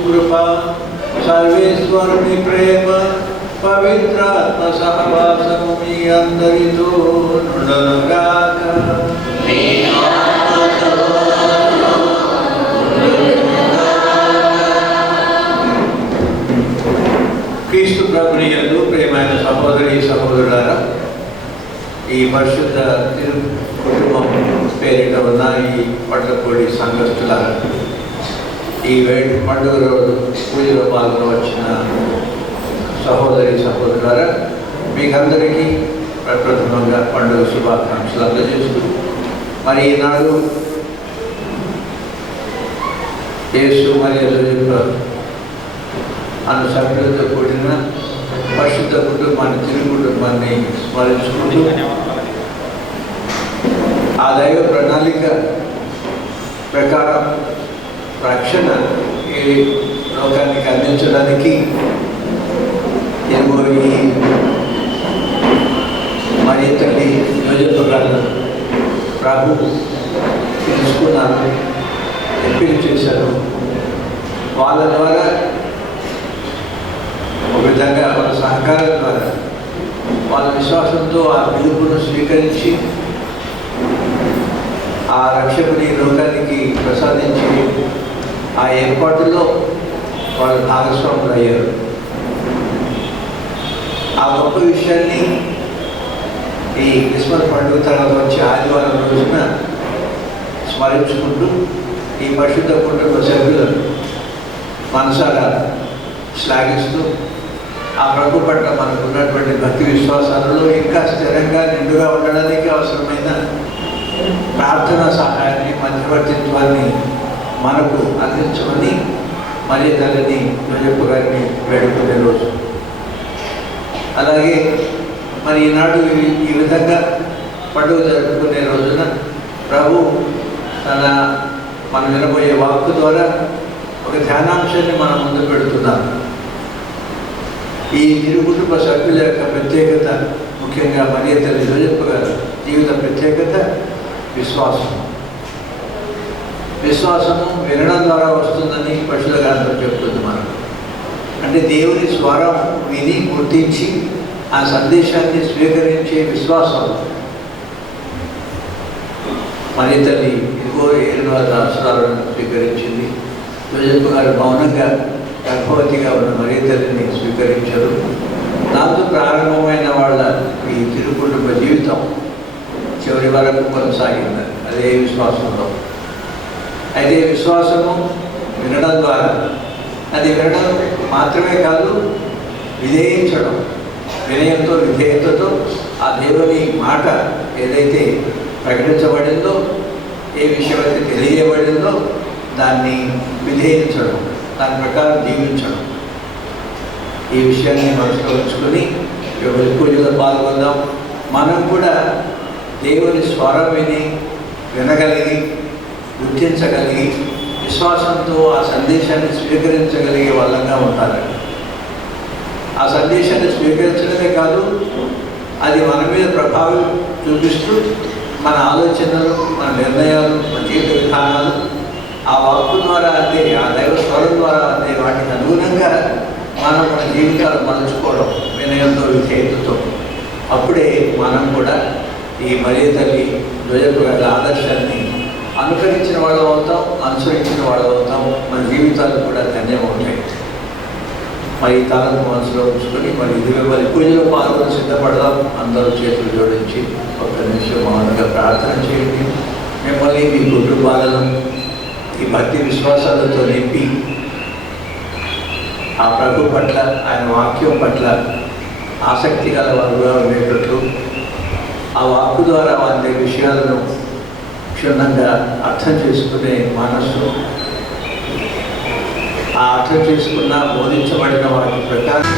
सुकृपा सर्वेश्वरुनि प्रेम पवित्रात्म सहवासము మీ అందరితో నుండునుగాక. క్రీస్తు ప్రభుని యందు ప్రియమైన సహోదరి సహోదరులారా, ఈ పరిశుద్ధ తిరు కుటుంబం పేరిట ఉన్న ఈ పట్లపూడి సంఘస్థులారా, ఈ వేడి పండుగ రోజు పూజలో పాల్గొన వచ్చిన సహోదరి సహోదరులారా, మీకందరికీ ప్రప్రథమంగా పండుగ శుభాకాంక్షలు అందజేస్తూ, మరి ఈనాడు యేసు మరియు అను సభ్యులతో కూడిన పరిశుద్ధ కుటుంబాన్ని తిరు కుటుంబాన్ని స్మరించుకుంటూ ఆ దైవ ప్రణాళిక ప్రకారం రక్షణ ఈ లోకానికి అందించడానికి మరి తల్లి యోజపగాలను ప్రభు తెలుసుకున్నారు, ఎంపిక చేశారు. వాళ్ళ ద్వారా ఒక విధంగా వాళ్ళ సహకారం ద్వారా వాళ్ళ విశ్వాసంతో ఆ పిలుపును స్వీకరించి ఆ రక్షకుని లోకానికి ప్రసాదించి ఆ ఏర్పాటులో వాళ్ళు భాగస్వాములు అయ్యారు. ఆ గొప్ప విషయాన్ని ఈ క్రిస్మస్ పండుగ తర్వాత వచ్చే ఆదివారం రోజున స్మరించుకుంటూ ఈ పరిశుద్ధ కుటుంబ సభ్యులను మనసారా శ్లాఘిస్తూ ఆ ప్రభు పట్ల మనకు ఉన్నటువంటి భక్తి విశ్వాసాలలో ఇంకా స్థిరంగా నిండుగా ఉండడానికి అవసరమైన ప్రార్థనా సహాయాన్ని మధ్యవర్తిత్వాన్ని మనకు అందించమని మరి తల్లిని యోజప్ప గారిని వేడుకునే రోజు. అలాగే మరి ఈనాడు ఈ విధంగా పండుగ జరుపుకునే రోజున ప్రభు మనం వినబోయే వాక్కు ద్వారా ఒక ధ్యానాంశాన్ని మనం ముందు పెడుతున్నాం. ఈ తిరు కుటుంబ సభ్యుల యొక్క ప్రత్యేకత, ముఖ్యంగా మరి తల్లి యోజప్ప గారి జీవిత ప్రత్యేకత విశ్వాసం. విశ్వాసము వినడం ద్వారా వస్తుందని పరిశుద్ధ గ్రంథం చెప్తుంది మనకు. అంటే దేవుని స్వరం విని గుర్తించి ఆ సందేశాన్ని స్వీకరించే విశ్వాసం. మరి తల్లి ఇదిగో 7 సంవత్సరాలను స్వీకరించింది. యోజప్ప గారు మౌనంగా గర్భవతిగా ఉన్న మరి తల్లిని స్వీకరించారు. దాంతో ప్రారంభమైన వాళ్ళ ఈ తిరు కుటుంబ జీవితం చివరి వరకు కొనసాగింది అదే విశ్వాసంలో. అయితే విశ్వాసము వినడం ద్వారా, అది వినడం మాత్రమే కాదు, విధేయించడం, వినయంతో విధేయతతో ఆ దేవుని మాట ఏదైతే ప్రకటించబడిందో, ఏ విషయం అయితే తెలియబడిందో దాన్ని విధేయించడం, దాని ప్రకారం జీవించడం. ఈ విషయాన్ని మనసులో ఉంచుకొని పూజలో పాల్గొందాం. మనం కూడా దేవుని స్వరం విని వినగలిగి గుర్తించగలిగి విశ్వాసంతో ఆ సందేశాన్ని స్వీకరించగలిగే వాళ్ళంగా ఉంటారండి. ఆ సందేశాన్ని స్వీకరించడమే కాదు, అది మన మీద ప్రభావం చూపిస్తూ మన ఆలోచనలు, మన నిర్ణయాలు, మన జీవిత విధానాలు ఆ వాక్కు ద్వారా అంతే, ఆ దైవ స్వరం ద్వారా అంతే, వాటికి అనుగుణంగా మనం మన జీవితాలు మలుచుకోవడం వినయంతో విధేయతతో. అప్పుడే మనం కూడా ఈ మరి తల్లి యోజప్ప గారి ఆదర్శాన్ని అనుకరించిన వాళ్ళు అవుతాం, అనుసరించిన వాళ్ళు అవుతాం. మన జీవితాలు కూడా ధన్యమవుతాయి. మరి ఈ తాలను మనసులో ఉంచుకొని మరి మరి పూజలో పాల్గొని సిద్ధపడదాం. అందరూ చేతులు జోడించి ఒక నిమిషం మౌనంగా ప్రార్థన చేయండి. మిమ్మల్ని మీ కుటుంబాలను ఈ భక్తి విశ్వాసాలతో నింపి ఆ ప్రభు పట్ల, ఆయన వాక్యం పట్ల ఆసక్తి గల వారుగా ఉండేటట్లు, ఆ వాక్కు ద్వారా వారి విషయాలను క్షుణ్ణంగా అర్థం చేసుకునే మనస్సు, ఆ అర్థం చేసుకున్న బోధించబడిన వాటి ప్రకారం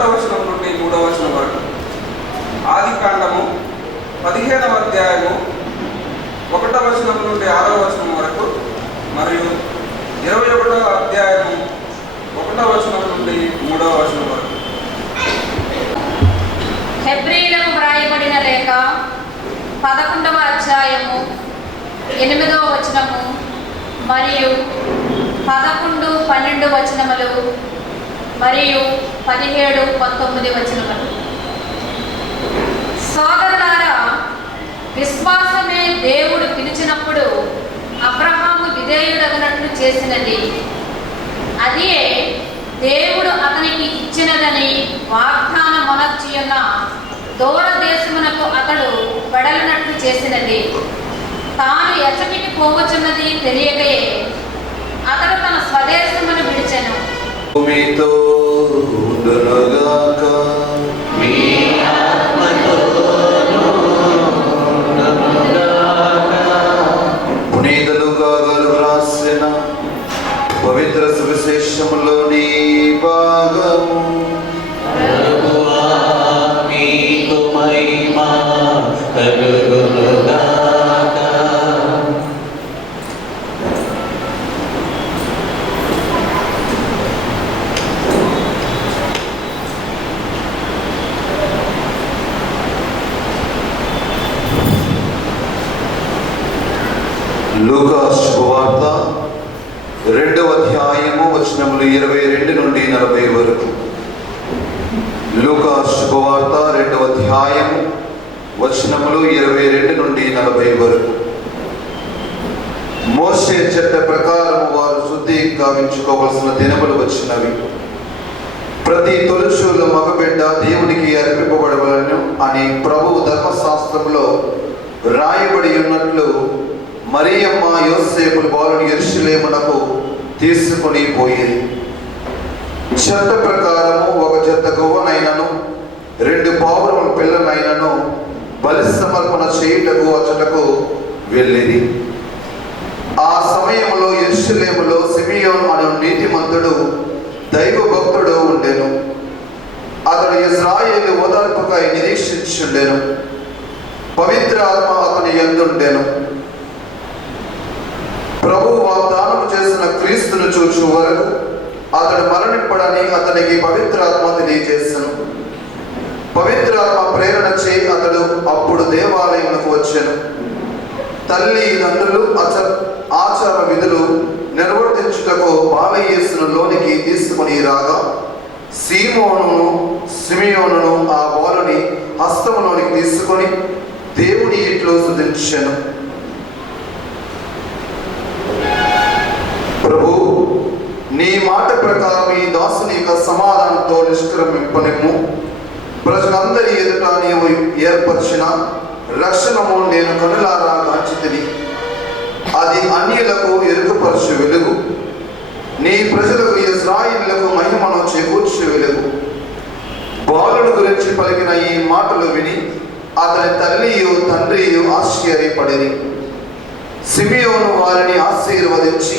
1వ వచనం నుండి 3వ వచనం వరకు. ఆదికాండము 15వ అధ్యాయము 1వ వచనం నుండి 6వ వచనం వరకు మరియు 21వ అధ్యాయము 1వ వచనం నుండి 3వ వచనం వరకు. హెబ్రీయులకు వ్రాయబడిన లేఖ 11వ అధ్యాయము 8వ వచనము మరియు 11, 12 వచనములు మరియు 17, 19 వచనములు. సోదరులారా, విశ్వాసమే దేవుడు పిలిచినప్పుడు అబ్రహాము విధేయుడగనట్లు చేసినది. అదే దేవుడు అతనికి ఇచ్చినదని వాగ్దానమునర్చియున్న దూరదేశమునకు అతడు వెడలినట్లు చేసినది. తాను ఎచ్చటికి పోవచ్చున్నది తెలియకయే అతడు తన స్వదేశమును విడిచెను. మీతో ఉండునుగాక. మీ ఆత్మతోనూ ఉండునుగాక. పునీతులుగా వ్రాసిన పవిత్ర సువిశేషములోని భాగము. ప్రభువా, మీకు మహిమ కలుగునుగాక. లూకా శుభవార్త 2వ అధ్యాయము వచనములు 22 నుండి 40 వరకు. లూకా శుభవార్త 2వ అధ్యాయము వచనములు 22 నుండి 40 వరకు. మోషే చట్ట ప్రకారం వారు శుద్ధి గావించుకోవలసిన దినములు వచ్చినవి. ప్రతి తొలుచూలు మగబిడ్డ దేవునికి అర్పింపబడవలను అని ప్రభువు ధర్మశాస్త్రంలో రాయబడి ఉన్నట్లు మరియమ్మ యోసేపులు బాలుని యెరూషలేమునకు తీసుకుని పోయింది. చట్ట ప్రకారము ఒక జత గొవ్వనైనను 2 పావురముల పిల్లనైనను బలి సమర్పణ చేయుటకు అచటకు వెళ్ళింది. ఆ సమయంలో యెరూషలేములో సిమియోను అను నీతిమంతుడు దైవ భక్తుడు ఉండెను. అతడు ఇశ్రాయేలు ఓదార్పుకై నిరీక్షించుండెను. పవిత్ర ఆత్మ అతని యందుండెను. ప్రభువు వాగ్దానం చేసిన క్రీస్తును చూచు వరకు అతడు మరణింపడని అతనికి పవిత్రాత్మ తెలియజేసెను. పవిత్రాత్మ ప్రేరణ చేయి అతడు అప్పుడు దేవాలయమునకు వచ్చెను. తల్లి తండ్రులు ఆచార విధులు నిర్వర్తించుటకు బాలయేసును లోనికి తీసుకుని రాగా సిమియోనును ఆ బాలుని హస్తములోనికి తీసుకొని దేవుని ఇంట్లో స్తుతించెను. ప్రభు, నీ మాట ప్రకారం ఈ దాసుని యొక్క సమాధానంతో నిష్క్రమింపనిమ్ము. ప్రజలందరి ఎదుట నీవు ఏర్పరిచిన రక్షణము నేను కనులారా గాంచితిని. అది అన్యులకు ఎరుకపరచు వెలుగు. నీ ప్రజలకు ఇశ్రాయేలులకు మహిమను చేకూర్చు వెలుగు. బాలుని గురించి పలికిన ఈ మాటలు విని అతని తల్లియు తండ్రియు ఆశ్చర్యపడిరి. సిమియోను వారిని ఆశీర్వదించి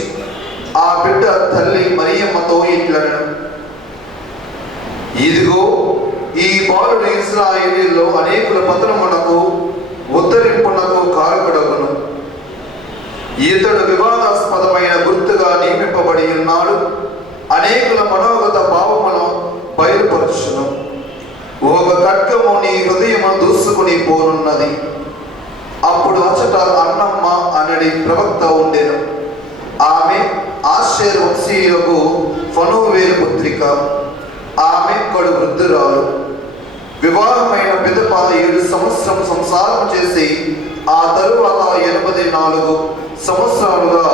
ఆ బిడ్డ తల్లి మరియమ్మతో ఇట్లనెను, ఇదిగో ఈ బాలుడు ఇశ్రాయేలీయుల్లో అనేకుల పతనమునకు ఉద్ధరింపునకు కారకుడగును. ఇతడు వివాదాస్పదమైన గుర్తుగా నియమింపబడి ఉన్నాడు. అనేకుల మనోగత భావమును బయలుపరచును. ఒక ఖడ్గము నీ హృదయము దూసుకుని పోనున్నది. అప్పుడు అచట అన్నమ్మ అనడి ప్రవక్త ఉండెను. ఆమె ఆషేర్ వంశీయులకు ఫనూవేలు పుత్రిక. ఆమె కడు వృద్ధురాలు. వివాహమైన పిదప 7 సంవత్సరం సంసారం చేసి ఆ తరువాత 84 సంవత్సరాలుగా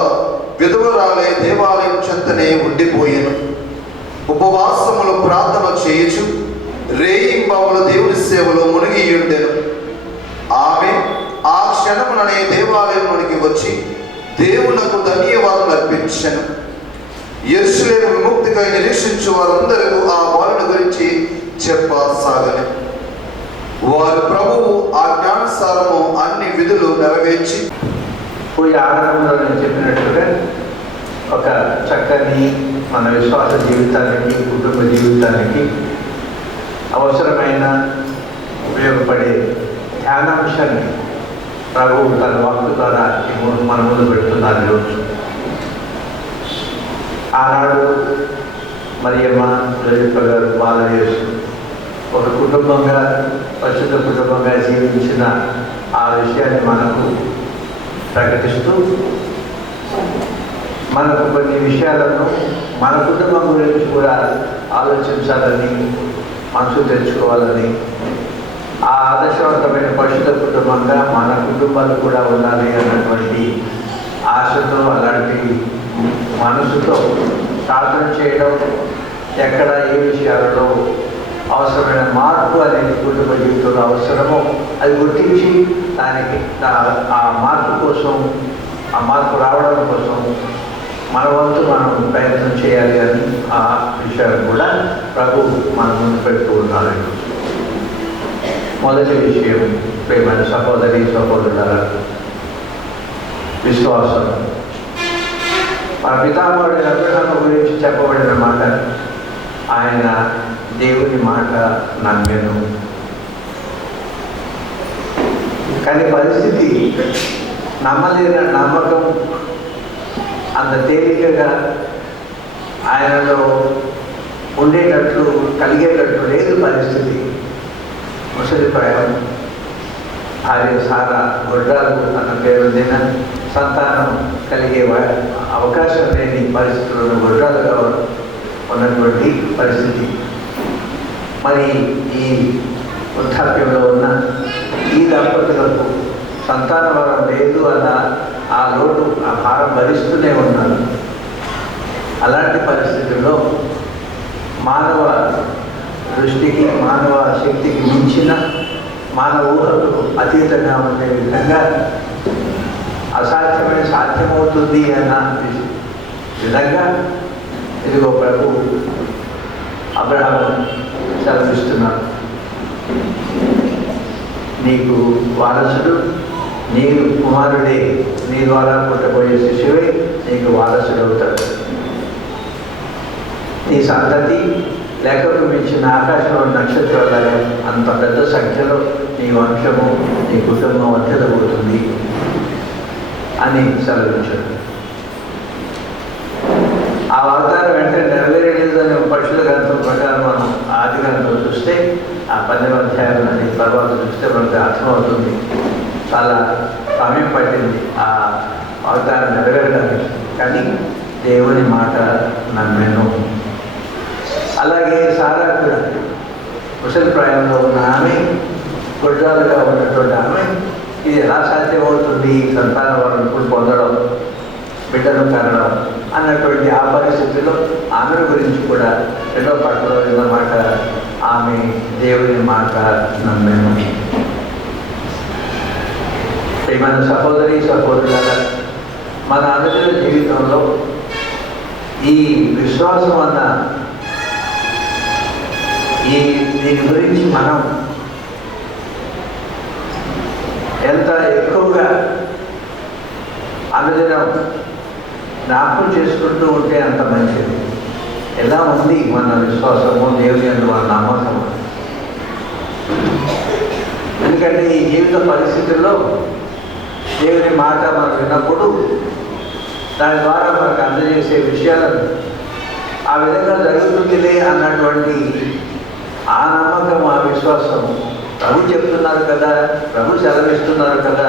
విధవరాలే దేవాలయం చెంతనే ఉండిపోయెను. ఉపవాసములు ప్రార్థన చేయుచు రేయింబావుల దేవుని సేవలో మునిగి ఉండెను. ఆమె ఆ క్షణముననే దేవాలయంలోనికి వచ్చి దేవునకు ధన్యవాదాలు అర్పించెను. యెరూషలేము విముక్తికై నిరీక్షించు వారందరూ ఆ బాలుని గురించి చెప్పసాగని వారు ప్రభువు ఆజ్ఞానుసారము అన్ని విధులు నెరవేర్చి పూజ ఆరంభంలో నేను చెప్పినట్టుగా ఒక చక్కని మన విశ్వాస జీవితానికి, కుటుంబ జీవితానికి అవసరమైన ఉపయోగపడే ధ్యానాంశాన్ని ప్రభువు తన వాక్కు ద్వారా మన ముందు పెడుతున్నారు ఈరోజు. ఆనాడు మరియమ్మ లలిత గారు బాలయేసు ఒక కుటుంబంగా, పరిశుద్ధ కుటుంబంగా జీవించిన ఆ విషయాన్ని మనకు ప్రకటిస్తూ మనకు కొన్ని విషయాలను మన కుటుంబం గురించి కూడా ఆలోచించాలని, మనసు తెచ్చుకోవాలని, ఆ ఆదర్శవంతమైన పరిశుద్ధ కుటుంబంగా మన కుటుంబాలు కూడా ఉండాలి అన్నటువంటి ఆశతో, అలాంటి మనసుతో ప్రార్థన చేయడం, ఎక్కడ ఏ విషయాలలో అవసరమైన మార్పు అనేది కుటుంబ జీవితంలో అవసరమో అది గుర్తించి దానికి ఆ మార్పు కోసం, ఆ మార్పు రావడం కోసం మన వంతు మనం ప్రయత్నం చేయాలి అని ఆ విషయాలు కూడా ప్రభు మన ముందు పెడుతూ ఉన్నారు. మొదటి విషయం ప్రేమైన సహోదరి సహోదరులారా, విశ్వాసం. మన పితామహుడైన అబ్రహాము గురించి చెప్పబడిన మాట, ఆయన దేవుని మాట నమ్మెను. కానీ పరిస్థితి నమ్మలేని నమ్మకం అంత తేలికగా ఆయనలో ఉండేటట్లు, కలిగేటట్లు లేదు పరిస్థితి. ముసలి ప్రాయం, భార్య సారా గొడ్రాలు అన్న పేరుందిన సంతానం కలిగే అవకాశం లేని పరిస్థితుల్లో గొడ్రాలుగా ఉన్నటువంటి పరిస్థితి. మరి ఈ వృద్ధాప్యంలో ఉన్న ఈ దంపతులకు సంతాన వరం లేదు అన్న ఆ లోటు, ఆ భారం భరిస్తూనే ఉన్నారు. అలాంటి పరిస్థితుల్లో మానవ దృష్టికి, మానవ శక్తికి మించిన, మానవ ఊహకు అతీతంగా ఉండే విధంగా అసాధ్యమైన సాధ్యమవుతుంది అన్న విధంగా ఇదిగో ప్రభు అబ్రహాము సెలవిస్తున్నాడు. నీకు వారసుడు, నీ కుమారుడే, నీ ద్వారా పుట్టబోయే శిశువే నీకు వారసుడు అవుతాడు. నీ సంతతి లెక్కకు మించిన ఆకాశంలో నక్షత్రాల అంత పెద్ద సంఖ్యలో నీ వంశము, నీ కుటుంబం వర్ధిల్లబోతుంది అని సెలవించాడు. ఆ వాగ్దానం వెంటనే నెరవేరలేదు అనే పరిశుద్ధ గ్రంథం ప్రకారం మనం ఆది గ్రంథం చూస్తే, ఆ 10వ అధ్యాయం అని తర్వాత చూస్తే మనకు అర్థమవుతుంది. చాలా సమయం పట్టింది ఆ వాగ్దానం నెరవేరడానికి, కానీ దేవుని మాట నమ్మాను. అలాగే సారా కూడా ముసలి ప్రాయంలో ఉన్న ఆమె, గుడ్రాలుగా ఉన్నటువంటి ఆమె, ఇది ఎలా సాధ్యమవుతుంది సంతాన వరం పొందడం, బిడ్డను కనడం అన్నటువంటి ఆ పరిస్థితిలో ఆమె గురించి కూడా 2వ పాటలో ఉన్న మాట, ఆమె దేవుని మాట నమ్మాను. మన సహోదరి సహోదరుల, మన అనుదిన జీవితంలో ఈ విశ్వాసం అన్న దీని గురించి మనం ఎంత ఎక్కువగా అనుదినం జ్ఞాపకం చేసుకుంటూ ఉంటే అంత మంచిది. ఎలా ఉంది మన విశ్వాసము, దేవుని యందు మన నమ్మకము? ఎందుకంటే ఈ జీవిత పరిస్థితుల్లో దేవుని మాట మనం విన్నప్పుడు దాని ద్వారా మనకు అందజేసే విషయాలను ఆ విధంగా జరుగుతుందిలే అన్నటువంటి ఆ నమ్మకం, ఆ విశ్వాసం, ప్రభు చెప్తున్నారు కదా, ప్రభు సెలవిస్తున్నారు కదా,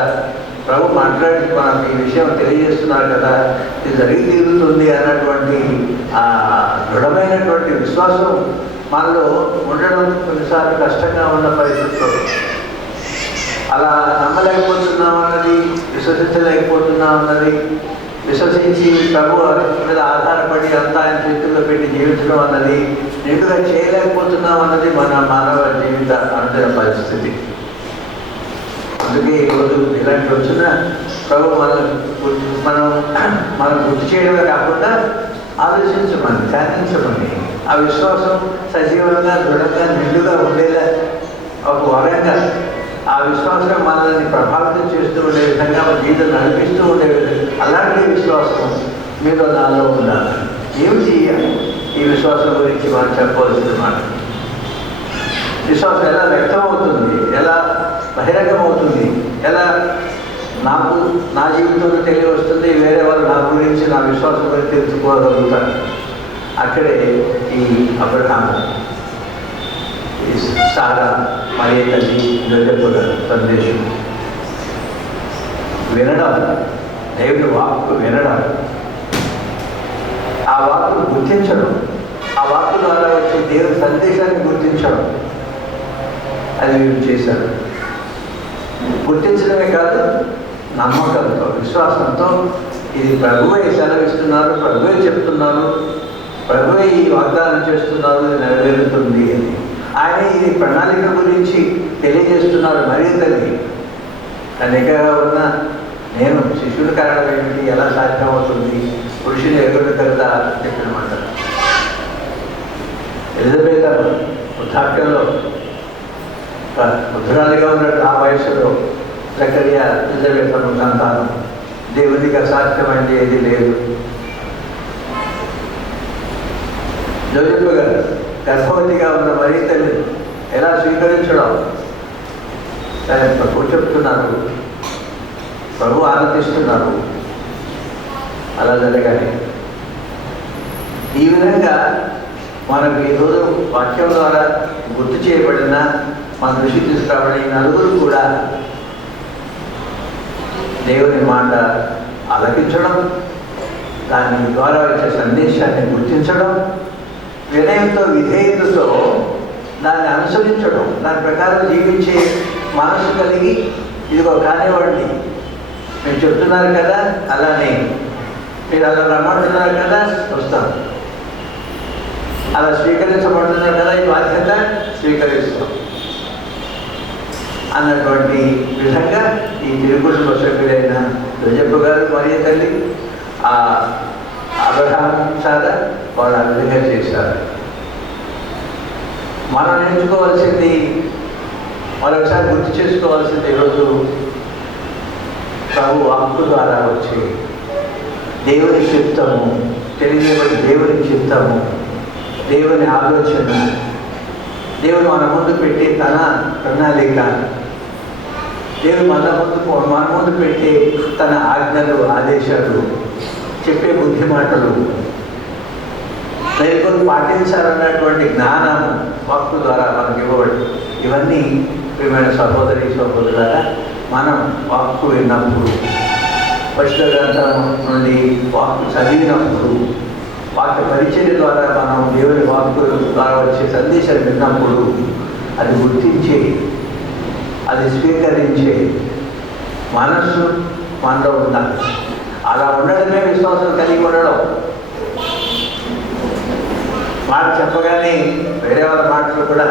ప్రభు మాట్లాడి మనకు ఈ విషయం తెలియజేస్తున్నారు కదా, ఇది జరిగి తీరుతుంది అన్నటువంటి ఆ దృఢమైనటువంటి విశ్వాసం మనలో ఉండడం కొన్నిసార్లు కష్టంగా ఉన్న పరిస్థితుల్లో అలా నమ్మలేకపోతున్నాం అన్నది, విశ్వసించలేకపోతున్నాం అన్నది, విశ్వసించి ప్రభు మీద ఆధారపడి అంతా ఆయన చేతుల్లో పెట్టి జీవించడం అన్నది నిండుగా చేయలేకపోతున్నాం అన్నది మన మానవ జీవిత అనుదిన పరిస్థితి. అందుకే ఈరోజు ఇలాంటి వచ్చిన ప్రభు మనం గుర్తు చేయడమే కాకుండా ఆలోచించమని, ధ్యానించమని, ఆ విశ్వాసం సజీవంగా, దృఢంగా, నిండుగా ఉండేలా ఒక వరంగా ఆ విశ్వాసం మనల్ని ప్రభావితం చేస్తూ ఉండే విధంగా మన జీవితం నడిపిస్తూ ఉండే విధంగా అలాంటి విశ్వాసం మీరు నాలో ఉండాలి. ఏమి చేయాలి? ఈ విశ్వాసం గురించి మనం చెప్పవలసిన మాట విశ్వాసం ఎలా వ్యక్తమవుతుంది, ఎలా బహిరంగమవుతుంది, ఎలా నాకు నా జీవితంలో తెలియవస్తుంది, వేరే వాళ్ళు నా గురించి నా విశ్వాసం గురించి తెలుసుకోగలుగుతారు. అక్కడే ఈ అబ్రహాము, ఈ సారా, మరియ తల్లి, యోసేపు గారి సందేశం వినడం, దేవుని వాక్కు వినడం, ఆ వాక్కును గుర్తించడం, ఆ వాక్కు ద్వారా వచ్చే దేవుని సందేశాన్ని గుర్తించడం, అది వీరు చేశారు. గుర్తించడమే కాదు, నమ్మకంతో, విశ్వాసంతో ఇది ప్రభువే సెలవిస్తున్నారు, ప్రభువే చెప్తున్నారు, ప్రభువే ఈ వాగ్దానం చేస్తున్నారు, ఇది నెరవేరుతుంది అని ఆయన ఈ ప్రణాళిక గురించి తెలియజేస్తున్నారు. మరీ తల్లి కన్యకగా ఉన్న నేను శిష్యుల కారణం ఏమిటి, ఎలా సాధ్యమవుతుంది, పురుషుని ఎగురు కదా చెప్పినమాట. ఎలిజబెత్ వృద్ధాప్యంలో వృద్ధురాలిగా ఉన్నట్టు ఆ వయసులో జకరియా ఎలిజబెత్ సంతానం, దేవునికి అసాధ్యమైంది ఏది లేదు. యోసేపు గారు గర్భవతిగా ఉన్న మరీ తల్లి ఎలా స్వీకరించడం ప్రభు చెప్తున్నారు, ప్రభు ఆనందిస్తున్నారు, అలా జరగాలి. ఈ విధంగా మనకు ఈరోజు వాక్యం ద్వారా గుర్తు చేయబడిన మన దృష్టి తీసుకురాబడిన నలుగురు కూడా దేవుని మాట ఆలకించడం, దాని ద్వారా వచ్చే సందేశాన్ని గుర్తించడం, వినయంతో విధేయతతో దాన్ని అనుసరించడం, దాని ప్రకారం జీవించే మనసు కలిగి ఇదిగో కానివ్వండి, మీరు చెప్తున్నారు కదా అలానే, మీరు అలా రమ్మంటున్నారు కదా వస్తాం, అలా స్వీకరించబడుతున్నారు కదా ఈ బాధ్యత స్వీకరిస్తాం అన్నటువంటి విధంగా ఈ తిరుగుడు సభ్యులైన యోసేపు గారు మరియ తల్లి, ఆ అబ్రహాం సారా వాళ్ళు ఆ విధంగా చేశారు. మనం నేర్చుకోవాల్సింది, మరొకసారి గుర్తు చేసుకోవాల్సింది, ఈరోజు ప్రభు వాక్కు ద్వారా వచ్చి దేవుని చిత్తము తెలియజేయబడి, దేవుని చిత్తము, దేవుని ఆలోచన, దేవుడు మన ముందు పెట్టి తన ప్రణాళిక, దేవుడు మన ముందు పెట్టి తన ఆజ్ఞలు, ఆదేశాలు, చెప్పే బుద్ధి మాటలు, లేకపోతే పాటించాలన్నటువంటి జ్ఞానము వాక్కు ద్వారా మనకి ఇవ్వబడి, ఇవన్నీ ప్రియమైన సహోదరి సహోదరులారా మనం వాక్కు విన్నప్పుడు, పరిశుద్ధ గ్రంథం నుండి వాక్కు చదివినప్పుడు, వాక్య పరిచర్య ద్వారా మనం దేవుని వాక్కు ద్వారా వచ్చే సందేశాలు విన్నప్పుడు అది గుర్తించి, అది స్వీకరించే మనస్సు మనలో ఉండాలి. అలా ఉండడమే విశ్వాసం కలిగి ఉండడం. మాట చెప్పగానే వేరే వాళ్ళ మాటలు కూడా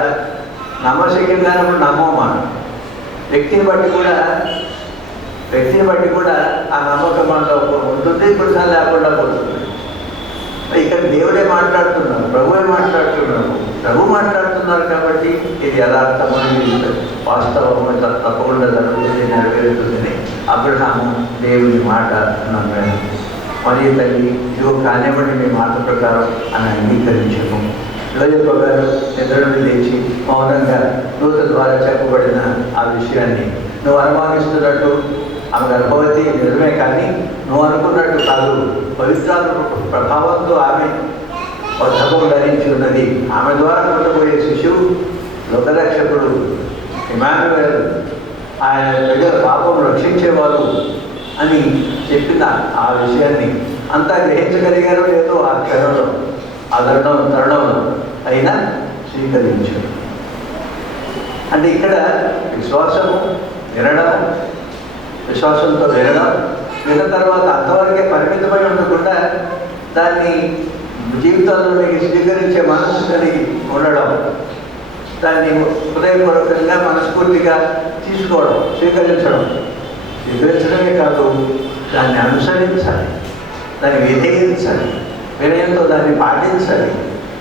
నమ్మశక్యంగానే నమ్మం. మనం వ్యక్తిని బట్టి కూడా ఆ నమ్మకం మనలో ఉంటుంది, కొన్నిసార్లు లేకుండా పోతుంది. ఇక్కడ దేవుడే మాట్లాడుతున్నారు, ప్రభువే మాట్లాడుతున్నారు, ప్రభు మాట్లాడుతున్నారు కాబట్టి ఇది యథార్థమైన వాస్తవము, తప్పకుండా జరుగుతుంది, నెరవేరుతుందని అబ్రహాము దేవుని మాట నమ్మాడు. మరియ తల్లి ఇదిగో కానివ్వండి మీ మాట ప్రకారం అని అంగీకరించము. యోసేపు గారు నిద్ర నుండి లేచి మౌనంగా దూత ద్వారా చెప్పబడిన ఆ విషయాన్ని నువ్వు అనుమానిస్తున్నట్టు ఆమె గర్భవతి నిజమే, కానీ నువ్వు అనుకున్నట్టు కాదు, పవిత్రాత్మ ప్రభావంతో ఆమె వద్దకం ధరించి ఉన్నది. ఆమె ద్వారా పుట్టబోయే శిశువు లోకరక్షకుడు ఇమ్మానుయేలు, ఆయన ప్రజల పాపం రక్షించేవారు అని చెప్పిన ఆ విషయాన్ని అంతా గ్రహించగలిగారో లేదో ఆ క్షణంలో, ఆ తరుణంలో అయినా స్వీకరించారు. అంటే ఇక్కడ విశ్వాసము వినడం, విశ్వాసంతో విన్న తర్వాత అంతవరకే పరిమితమై ఉండకుండా దాన్ని జీవితంలోనికి స్వీకరించే మనసు కలిగి ఉండడం, దాన్ని హృదయపూర్వకంగా మనస్ఫూర్తిగా తీసుకోవడం, స్వీకరించడమే కాదు దాన్ని అనుసరించాలి, దాన్ని విధేయించాలి, వినయంతో దాన్ని పాటించాలి,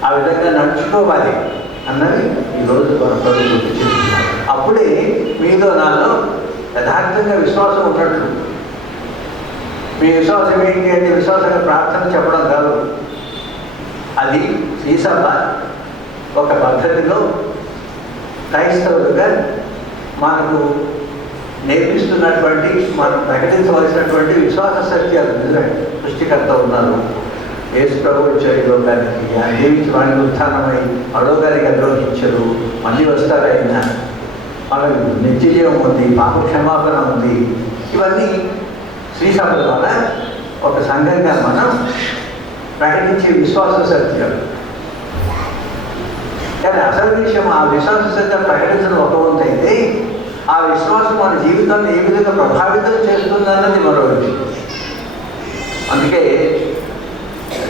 ఆ విధంగా నడుచుకోవాలి అన్నది ఈరోజు మన ప్రభుత్వం గుర్తు చేస్తున్నారు. అప్పుడే మీలో నాలో యథార్థంగా విశ్వాసం ఉన్నట్లు. మీ విశ్వాసం ఏంటి అంటే విశ్వాసంగా ప్రార్థన చెప్పడం కాదు, అది ఈ సభ ఒక పద్ధతిలో క్రైస్తవులుగా మనకు నేర్పిస్తున్నటువంటి, మనం ప్రకటించవలసినటువంటి విశ్వాస సత్యాలు నిజమే. సృష్టికర్త ఉన్నారు, యేసు ప్రభు వచ్చారు ఈ లోకానికి, ఆయన జీవించి వాడిని ఉత్థానమై అడోగారికి అద్రోహించరు, మళ్ళీ వస్తారు ఆయన, మనకు నిత్య జీవం ఉంది, పాప క్షమాపణ ఉంది. ఇవన్నీ శ్రీసభ ద్వారా ఒక సంఘంగా మనం ప్రకటించే విశ్వాస సత్యాలు. కానీ అసలు విషయం ఆ విశ్వాస సత్యం ప్రకటించడం ఒక వంతు అయితే, ఆ విశ్వాసం మన జీవితాన్ని ఏ విధంగా ప్రభావితం చేస్తుందన్నది మరో విషయం. అందుకే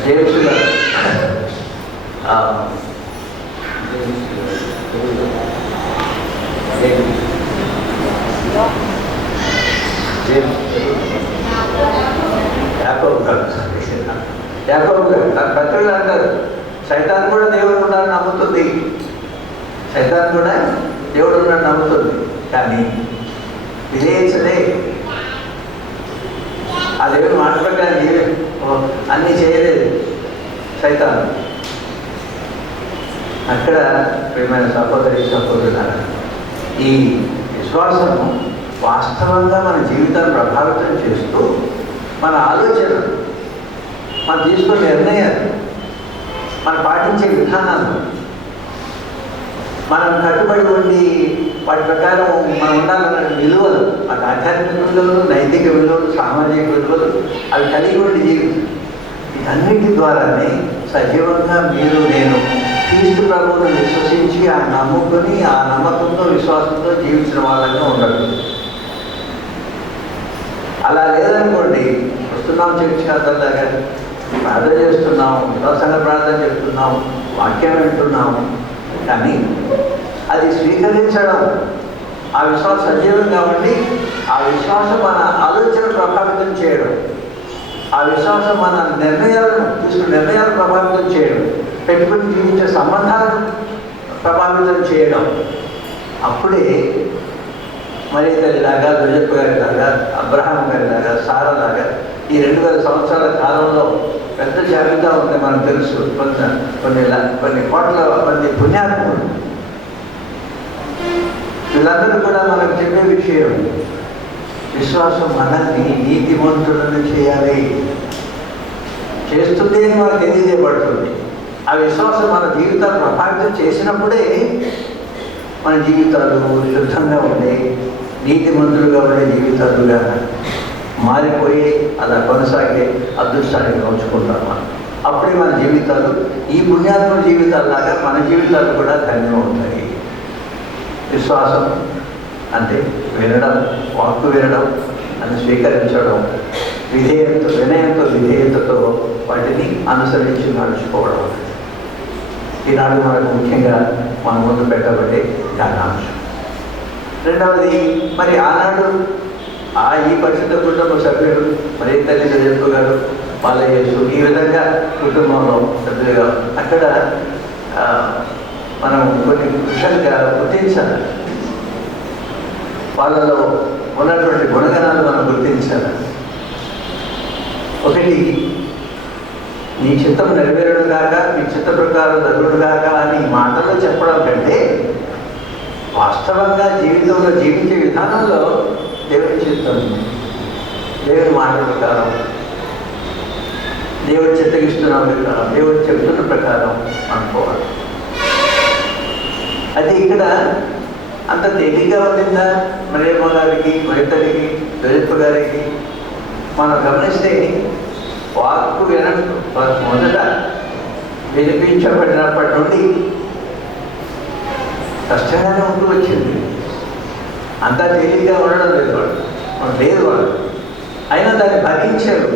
జేమ్స్ గారు యాకోబు గారు తన పత్రికలు అంటారు, సైతాన్ కూడా దేవుడు ఉన్నాడని నమ్ముతుంది, సైతాన్ కూడా దేవుడు ఉన్నాడని నమ్ముతుంది, కానీ విజయించదే. ఆ దేవుడు మాట ప్రకారం అన్నీ చేయలేదు సైతాన్. అక్కడ ప్రియమైన సహోదరులారా, ఈ విశ్వాసము వాస్తవంగా మన జీవితాన్ని ప్రభావితం చేస్తూ మన ఆలోచనలు, మనం తీసుకునే నిర్ణయాలు, మనం పాటించే విధానాలు, మనం కట్టుబడి ఉండి వాటి ప్రకారం మనం ఉండాలన్న విలువలు, మన ఆధ్యాత్మిక విలువలు, నైతిక విలువలు, సామాజిక విలువలు, అవి కలిగి ఉండి జీవితం, వీటన్నిటి ద్వారానే సజీవంగా మీరు నేను క్రీస్తు ప్రభువును విశ్వసించి ఆ నమ్ముకొని ఆ నమ్మకంతో విశ్వాసంతో జీవించిన వాళ్ళగా ఉండదు. అలా లేదనుకోండి, వస్తున్నాం చర్చి అంతలాగా ప్రార్థన చేస్తున్నాం, విశ్వాసంగా ప్రార్థన చేస్తున్నాం, వాక్యం వింటున్నాం, కానీ అది స్వీకరించడం, ఆ విశ్వాసం సజీవంగా ఉండి ఆ విశ్వాసం మన ఆలోచన ప్రభావితం చేయడం, ఆ విశ్వాసం మన నిర్ణయాలు ప్రభావితం చేయడం, పెట్టుకుని జీవించే సంబంధాలను ప్రభావితం చేయడం, అప్పుడే మరి తల్లిలాగా, జోజప్ప గారిలాగా, అబ్రహాం గారిలాగా, సారాలాగా ఈ 2000 సంవత్సరాల కాలంలో పెద్ద జాబితా ఉంది మనకు తెలుసు. కొన్ని కోట్ల మంది పుణ్యాత్ములు, వీళ్ళందరూ కూడా మనకు చెప్పే విషయం, విశ్వాసం మనల్ని నీతిమంతులను చేయాలి, చేస్తుంది అని మనకు తెలియజేయబడుతుంది. ఆ విశ్వాసం మన జీవితాన్ని ప్రభావితం చేసినప్పుడే మన జీవితాలు శుద్ధంగా ఉండే, నీతిమంతులుగా ఉండే జీవితాలుగా మారిపోయి అలా కొనసాగే అదృష్టాన్ని నోచుకుంటాం మనం. అప్పుడే మన జీవితాలు ఈ పుణ్యాత్మ జీవితాల్లాగా మన జీవితాలు కూడా ధన్యం ఉంటాయి. విశ్వాసం అంటే వినడం, వాక్కు వినడం, అని స్వీకరించడం, వినయంతో విధేయతతో వాటిని అనుసరించి నడుచుకోవడం. ఈనాడు మనకు ముఖ్యంగా మన ముందు పెట్టబడే జ్ఞానాంశం. రెండవది, మరి ఆనాడు ఈ పరిశుద్ధ కుటుంబ సభ్యులు, మరి తల్లి జోజప్ప గారు, బాలయేసు, ఈ విధంగా కుటుంబంలో సభ్యులుగా అక్కడ మనం కొన్ని విషయాలుగా గుర్తించాలి. వాళ్ళలో ఉన్నటువంటి గుణగణాలు మనం గుర్తించాలి. ఒకటి, నీ చిత్తం నెరవేరుడు కాక, నీ చిత్త ప్రకారం జరుగుడు కాక అని మాటల్లో చెప్పడం కంటే వాస్తవంగా జీవితంలో జీవించే విధానంలో దేవుని చిత్తం, దేవుని మాట ప్రకారం, దేవుడు చిత్తగిస్తున్న ప్రకారం, దేవుడు చెప్తున్న ప్రకారం అనుకోవాలి. అది ఇక్కడ అంత తేలిగ్గా ఉండిందా మరియమ్మ గారికి, మరితలికి, జోజప్ప గారికి? మనం గమనిస్తే వాక్కు మొదట వినిపించబడినప్పటి నుండి కష్టంగానే ఉంటూ వచ్చింది. అంతా తేలిగ్గా ఉండడం లేదు వాళ్ళు. అయినా దాన్ని భరించారు,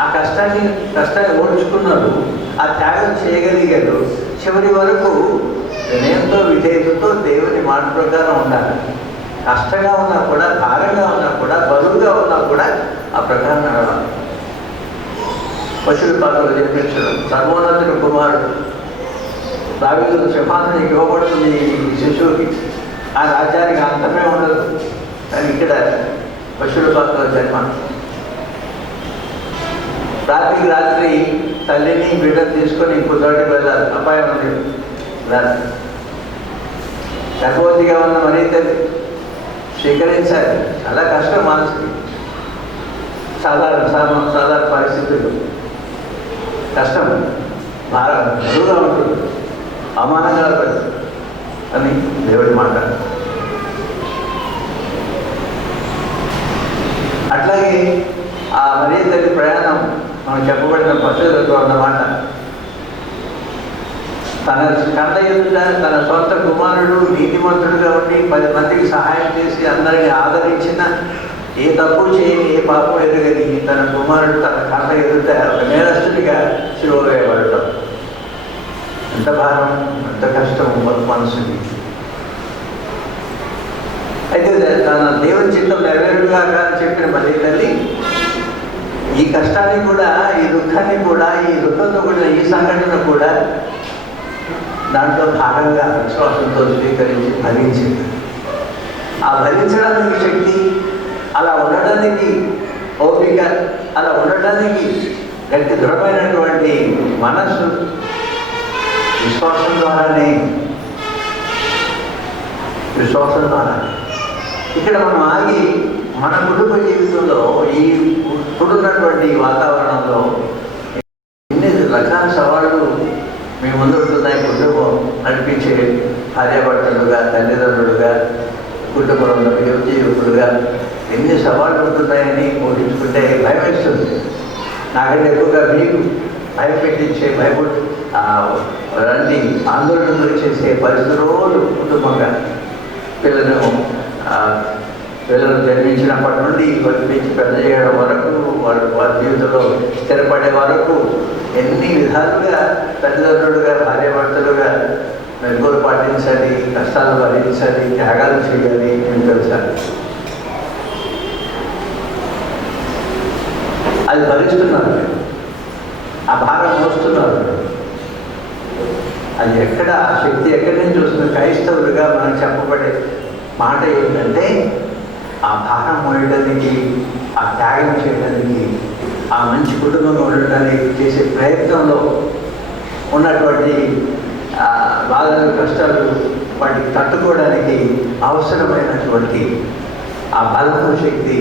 ఆ కష్టాన్ని ఓడ్చుకున్నారు, ఆ త్యాగం చేయగలిగారు. చివరి వరకు వినయంతో విధేయతతో దేవుని మాట ప్రకారం ఉండాలి. కష్టంగా ఉన్నా కూడా, భారంగా ఉన్నా కూడా, బరువుగా ఉన్నా కూడా ఆ ప్రకారం నడవాలి. పశువుల పాత్రలు జన్మించడం, సర్వోన్నతుడు కుమారుడు, దావీదు సింహాసనం ఇవ్వబడుతుంది ఈ శిశువుకి, ఆ రాజ్యానికి అంతమే ఉండదు. కానీ ఇక్కడ పశువుల పాత్రల జన్మ, రాత్రికి రాత్రి తల్లిని బిడ్డను తీసుకొని ఇంకో చోటికి వెళ్ళాలి, అపాయం ఉంది రాత్రి. గర్భవతిగా ఉన్న మరీ తల్లి స్వీకరించాలి. చాలా కష్టం మనసుకి, సాధారణ పరిస్థితులు కష్టం, భారం బరువుగా ఉంటుంది, అవమానంగా ఉంటుంది అని దేవుడి మాట. అట్లాగే ఆ మరీ తల్లి ప్రయాణం మనం చెప్పబడిన పరిస్థితులతో అన్నమాట. తన కళ్ళ ఎదుట తన సొంత కుమారుడు నీతిమంతుడుగా ఉండి 10 మందికి సహాయం చేసి అందరినీ ఆదరించిన, ఏ తప్పు చేయని ఏ పాపం ఎదుగని తన కుమారుడు తన కళ్ళ ఎదుట ఒక నేరస్తుడిగా శిలువ వేయబడటం ఎంత భారం, ఎంత కష్టం మనసుకి. అయితే తన దేవుని చిత్తం నెరవేరుగా అని చెప్పిన మరీ తల్లి ఈ కష్టాన్ని కూడా, ఈ దుఃఖాన్ని కూడా, ఈ దుఃఖంతో కూడిన ఈ సంఘటన కూడా దాంట్లో భాగంగా విశ్వాసంతో స్వీకరించి భరించింది. ఆ భరించడానికి శక్తి, అలా ఉండడానికి ఓపిక, అలా ఉండటానికి గట్టి దృఢమైనటువంటి మనస్సు విశ్వాసం ద్వారానే. ఇక్కడ మనం ఆగి మన కుటుంబ జీవితంలో ఈ ఇప్పుడున్నటువంటి వాతావరణంలో ఎన్ని రకాల సవాళ్ళు మీ ముందు ఉంటున్నాయి. కుటుంబం నడిపించే భార్యాభర్తలుగా, తల్లిదండ్రులుగా, కుటుంబంలో యువకులుగా ఎన్ని సవాళ్ళు ఉంటున్నాయని ఊహించుకుంటే భయం వేస్తుంది. నాకంటే ఎక్కువగా మీకు భయం పెట్టించే, అలాంటి ఆందోళన గురి చేసే పరిస్థితులు కుటుంబంగా పిల్లలు జన్మించినప్పటి నుండి పెంచి పెద్ద చేయడం వరకు, వారి జీవితంలో స్థిరపడే వరకు ఎన్ని విధాలుగా తల్లిదండ్రులుగా, భార్యాభర్తలుగా మెరుగులు పాటించాలి, కష్టాలు భరించాలి, త్యాగాలు చేయాలి అని తెలుసా. అది భరిస్తున్నారు, ఆ భారం మోస్తున్నారు. అది ఎక్కడ, ఆ శక్తి ఎక్కడి నుంచి వస్తుంది? క్రైస్తవులుగా మనం చెప్పబడే మాట ఏంటంటే ఆ భారం మోయడానికి, ఆ త్యాగం చేయడానికి, ఆ మంచి కుటుంబంగా ఉండడానికి చేసే ప్రయత్నంలో ఉన్నటువంటి బాధలు, కష్టాలు, వాటికి తట్టుకోవడానికి అవసరమైనటువంటి ఆ బలపు శక్తి